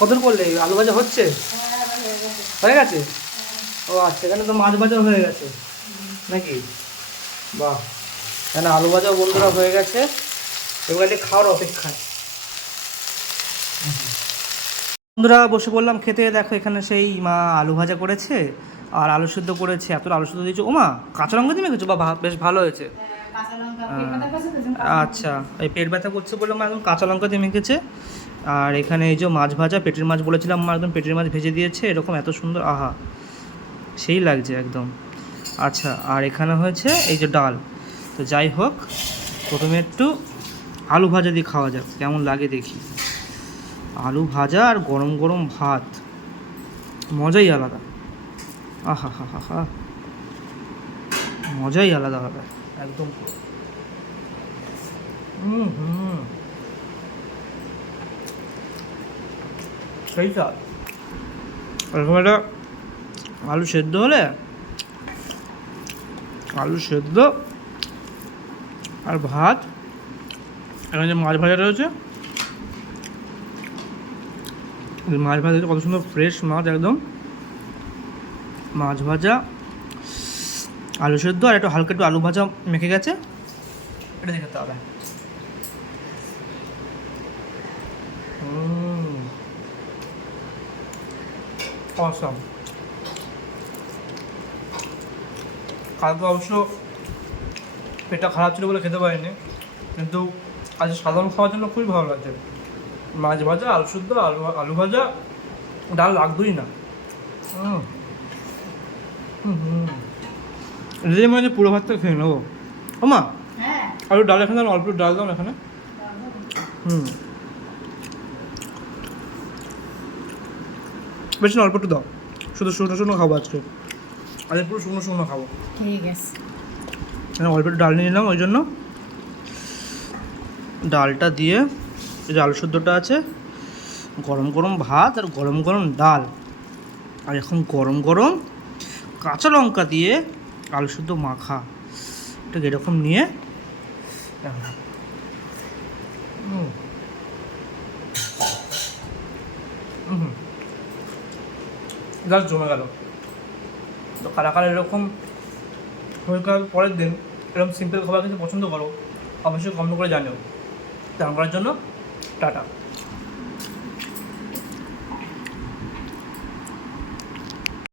কত করলে আলু ভাজা হচ্ছে? হয়ে গেছে? ও আচ্ছা, এখানে তো মাছ ভাজা হয়ে গেছে নাকি? বাহ, এখানে আলু ভাজাও বন্ধুরা হয়ে গেছে, এগুলো খাওয়ার অপেক্ষায়। বন্ধুরা বসে পড়লাম খেতে। দেখো এখানে সেই মা আলু ভাজা করেছে আর আলু সিদ্ধ করেছে। এত আলু সিদ্ধ দিয়েছো ও মা, কাঁচা লঙ্কা দিয়ে মেখেছো? বা বেশ ভালো হয়েছে। আচ্ছা, এই পেট ব্যথা করছে বলে মা একদম কাঁচা লঙ্কা দিয়ে মেখেছে। আর এখানে এই যে মাছ ভাজা, পেটের মাছ বলেছিলাম মা, একদম পেটের মাছ ভেজে দিয়েছে এরকম এত সুন্দর, আহা সেই লাগছে একদম। আচ্ছা, আর এখানে হয়েছে এই যে ডাল। তো যাই হোক, প্রথমে একটু আলু ভাজা দিয়ে খাওয়া যাক কেমন লাগে দেখি। আলু ভাজা আর গরম গরম ভাত, মজাই আলাদা। আহা হা হা হা, মজাই আলাদা হবে একদম। সেই স্বাদ। এরকম একটা আলু সেদ্ধ হলে, আলু সেদ্ধ আর ভাত, এখানে যে মাছ ভাজা রয়েছে, মাছ ভাজা কত সুন্দর ফ্রেশ মাছ একদম। মাছ ভাজা, আলু সেদ্ধ আর একটু হালকা একটু আলু ভাজা মেখে গেছে, এটা দেখে খেতে হবে। অসম। কালকে অবশ্য পেটটা খারাপ ছিল বলে খেতে পারিনি, কিন্তু আজ সাধারণ খাওয়ার জন্য খুবই ভালো লাগছে। মাছ ভাজা, আলু সেদ্ধ, আলু ভাজা, ডাল লাগতোই না। রেডি মানে পুরো ভাতটা খেয়ে নেবো। ও মা, আলু ডাল এখানে অল্প ডাল দাও এখানে। বেশি না, অল্প একটু দাও, শুধু শুকনো শুকনো খাবো আজকে, আজ পুরো শুকনো শুকনো খাবো। ঠিক আছে, অল্প একটু ডাল নিয়ে নিলাম, ওই জন্য ডালটা দিয়ে এই যে আলু সেদ্ধটা আছে, গরম গরম ভাত আর গরম গরম ডাল, আর এখন গরম গরম কাঁচা লঙ্কা দিয়ে আলু সেদ্ধ মাখা, ঠিক এরকম নিয়ে জাস্ট জমে গেল। তো কারা কারা এরকম শরীর পরের দিন এরকম সিম্পল খাবার কিছু পছন্দ করো, অবশ্যই কমেন্ট করে জানিও। তেমন করার জন্য টাটা।